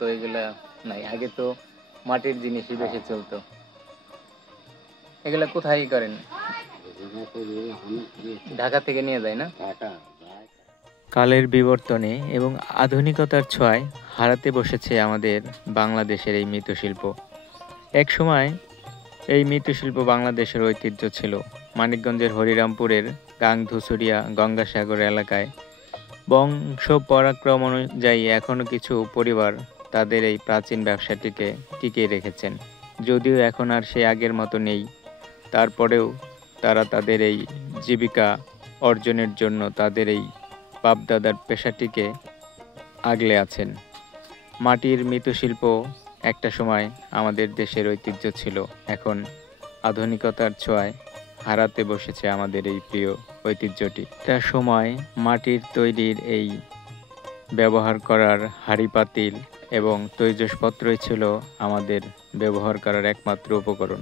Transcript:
তো এগুলা নাই। আগে তো মাটির জিনিসই বেশি চলতো। এগুলা কোথায় করেন? ঢাকা থেকে নিয়ে যায় না? কালের বিবর্তনে এবং আধুনিকতার ছোঁয়ায় হারাতে বসেছে আমাদের বাংলাদেশের এই মৃৎশিল্প। এক সময় এই মৃৎশিল্প বাংলাদেশের ঐতিহ্য ছিল। মানিকগঞ্জের হরিরামপুরের গাংধুছড়িয়া গঙ্গাসাগর এলাকায় বংশ পরাক্রম অনুযায়ী এখনো কিছু পরিবার তাদের এই প্রাচীন ব্যবসাটিকে টিকিয়ে রেখেছেন। যদিও এখন আর সে আগের মতো নেই, তারপরেও তারা তাদের এই জীবিকা অর্জনের জন্য তাদের এই বাপদাদার পেশাটিকে আগলে আছেন। মাটির মৃৎশিল্প একটা সময় আমাদের দেশের ঐতিহ্য ছিল। এখন আধুনিকতার ছোঁয়ায় হারাতে বসেছে আমাদের এই প্রিয় ঐতিহ্যটি। একটা সময় মাটির তৈরির এই ব্যবহার করার হাঁড়ি পাতিল এবং তৈজসপত্রই ছিল আমাদের ব্যবহার করার একমাত্র উপকরণ।